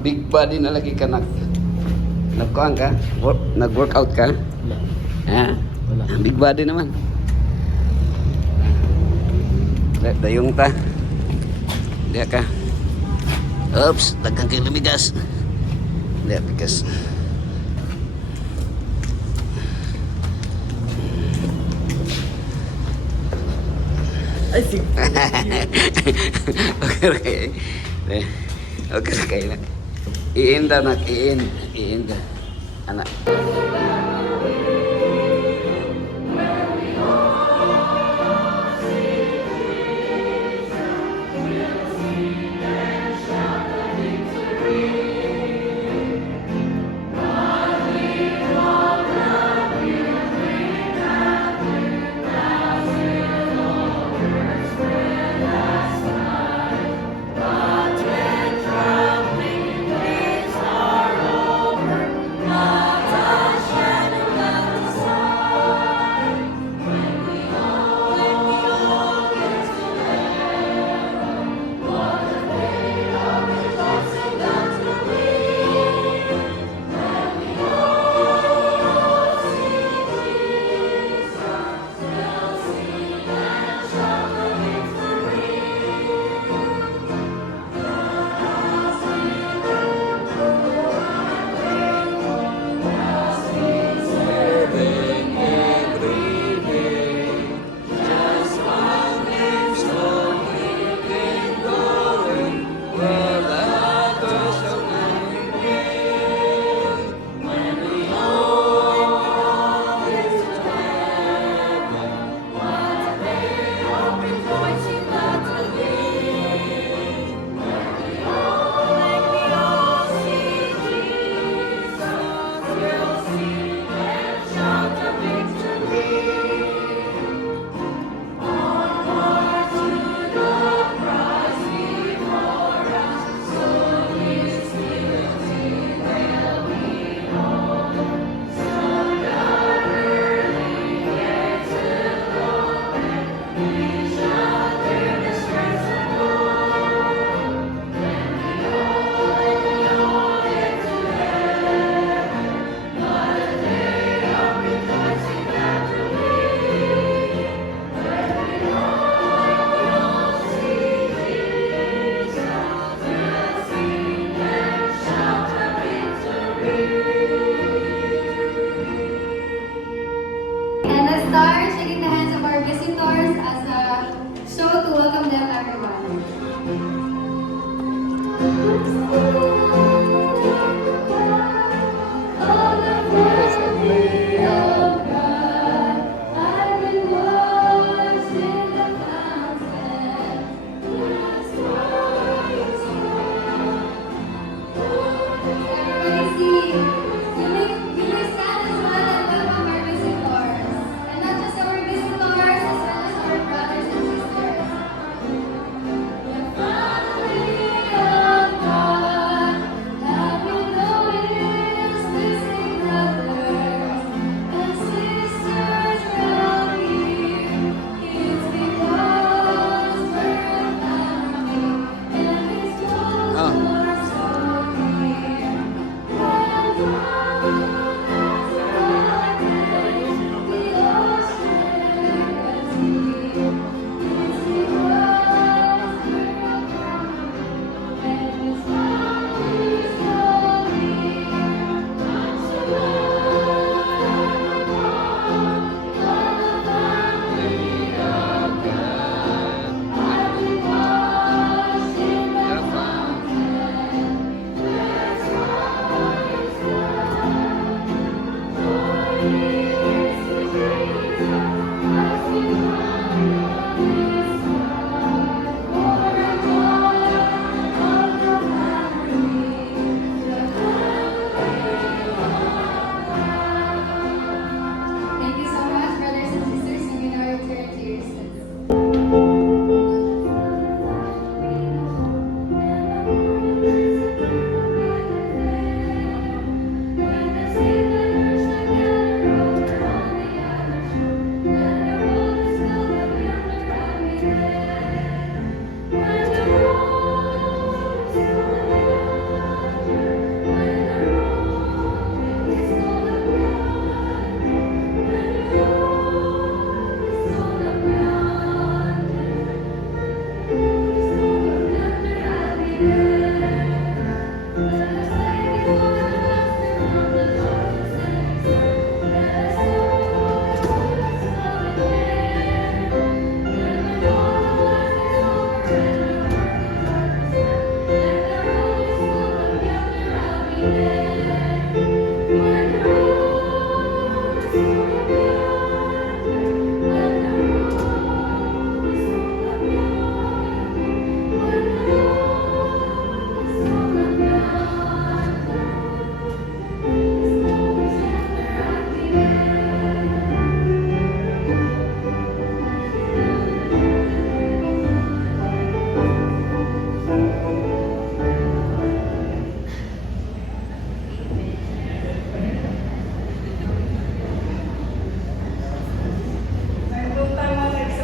Big body na lagi ka nagkuhan ka? Nag-workout ka? Wala. Ha? Wala. Big body naman. Dayong ta. Diya ka. Oops, dagang kayo lumigas. Diya, bigas. Ay, sige. Okay. Okay na. Iin daw nak, iin. Iin ka. Anak.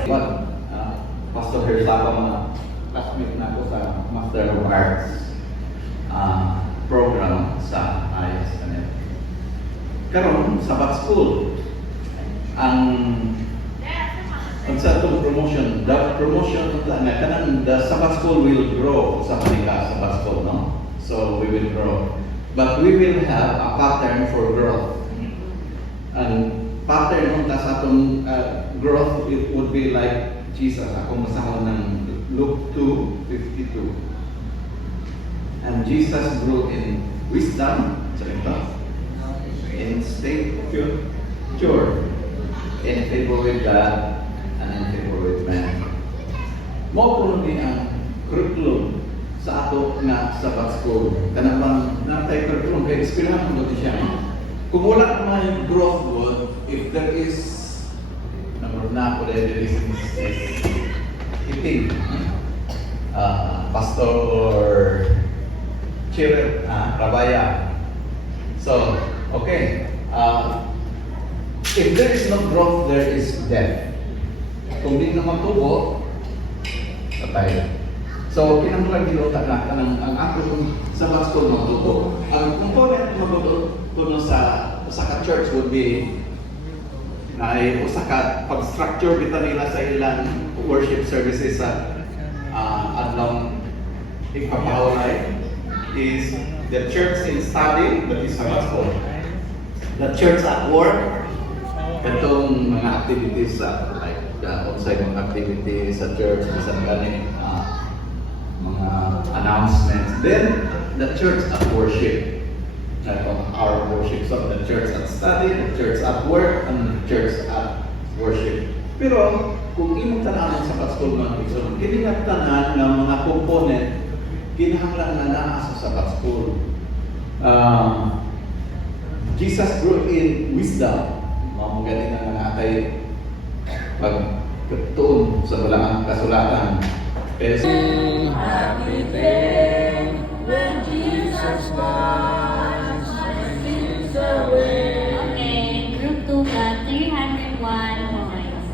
But, Pastor Hersapa, mga classmate na ako sa Master of Arts program sa IS Canel. Karon Sabbath School, ang sa itong promotion, na kanang the Sabbath School will grow sa Manila Sabbath School, no? So we will grow. But we will have a pattern for growth. And pattern ng sa atong growth, it would be like Jesus. Ako masahon ng Luke 2:52. And Jesus grew in wisdom, in stature, in favor with God, and in favor with man. Mo po ni ang curriculum sa ato nga Sabbath School. Kanang natay curriculum kay eskwelahan mo siya. Kung wala naman growth good, if there is number na po there is eating Pastor Chiret Rabaya. So, okay. If there is no growth, there is death. Kung di naman tubo, patay. So, kinanglan ginuta na ang ako sa Sabbath School magtuto. Ang component magtuto sa ka-church would be ay usa ka pag-structure kita nila sa ilang worship services sa adlaw ipapahulay is the church in study, that is Sabbath School. The church at work, itong mga activities like outside mga activities sa church, isang ganing mga announcements. Then, the church at worship. Our worship. So, the church at study, the church at work, and the church at worship. Pero, kung imong tanahan sa Sabbath School mga Dixon, kiningat tanan ng mga component, kinahanglan na naa sa Sabbath School. Jesus grew in wisdom. Mga galing na nakakay pagtuon sa balang kasulatan. Pero Happy day when Jesus was sins away. Okay, group 2 got 301 points.